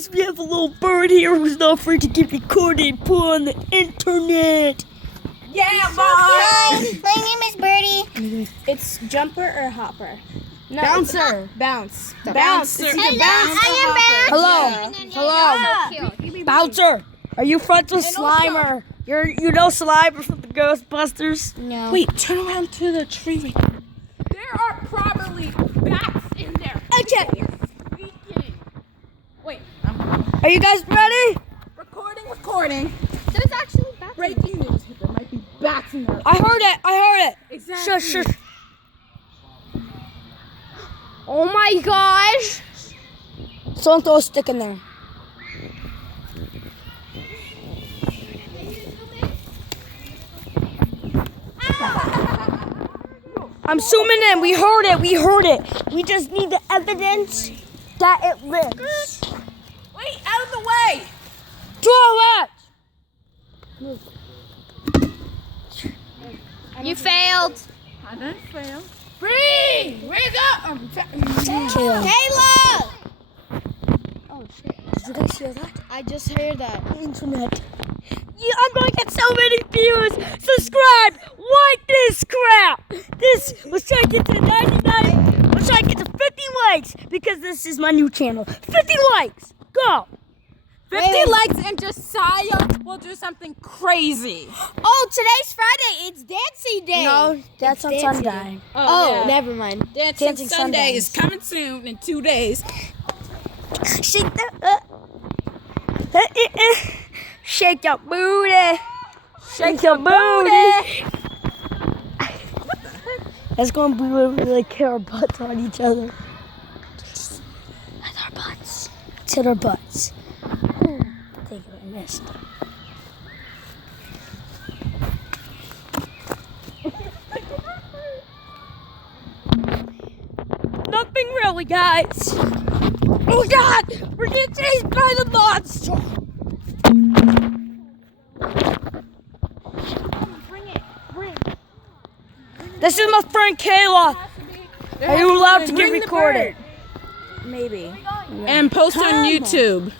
guys, we have a little bird here who's not afraid to get recorded and put on the internet. Yeah, Mom! Hi, my name is Birdie. It's jumper or hopper? No, Bouncer. Bounce. The Bounce. bouncer. It's either bounce or hopper. Hello. Bouncer, are you friends with Slimer? You know Slimer from the Ghostbusters? No. Wait, turn around to the tree right there. There are probably bats in there. Okay. Speaking. Wait, Are you guys ready? recording. There's actually bats. Breaking news. There might be bats in there. I heard it. Exactly. Shush. Oh my gosh. Someone throw a stick in there. I'm zooming in. We heard it. We just need the evidence that it lives. Wait, out of the way. Throw it! You failed. I didn't fail. Bree, wake up. Kayla! Oh shit. Did you guys hear that? I just heard that. Internet. Yeah, I'm going to get so many views. Subscribe. Like this crap. Let's try to get to 99. Let's try to get to 50 likes because this is my new channel. 50 likes. Go. 50 likes and Josiah will do something crazy. Oh, today's Friday. It's Dancing Day. No, that's on Dancing Sunday. Oh, yeah. never mind. Dancing Sunday Sundays. is coming soon in 2 days. Shake that. Shake your booty. Shake your booty. That's going to be when we like hit our butts on each other. With our butts. Hit our butts. I think I missed. Nothing really, guys. Oh God! We're getting chased by the monster! This is my friend Kayla. Are you allowed to get recorded? Maybe. And post on YouTube.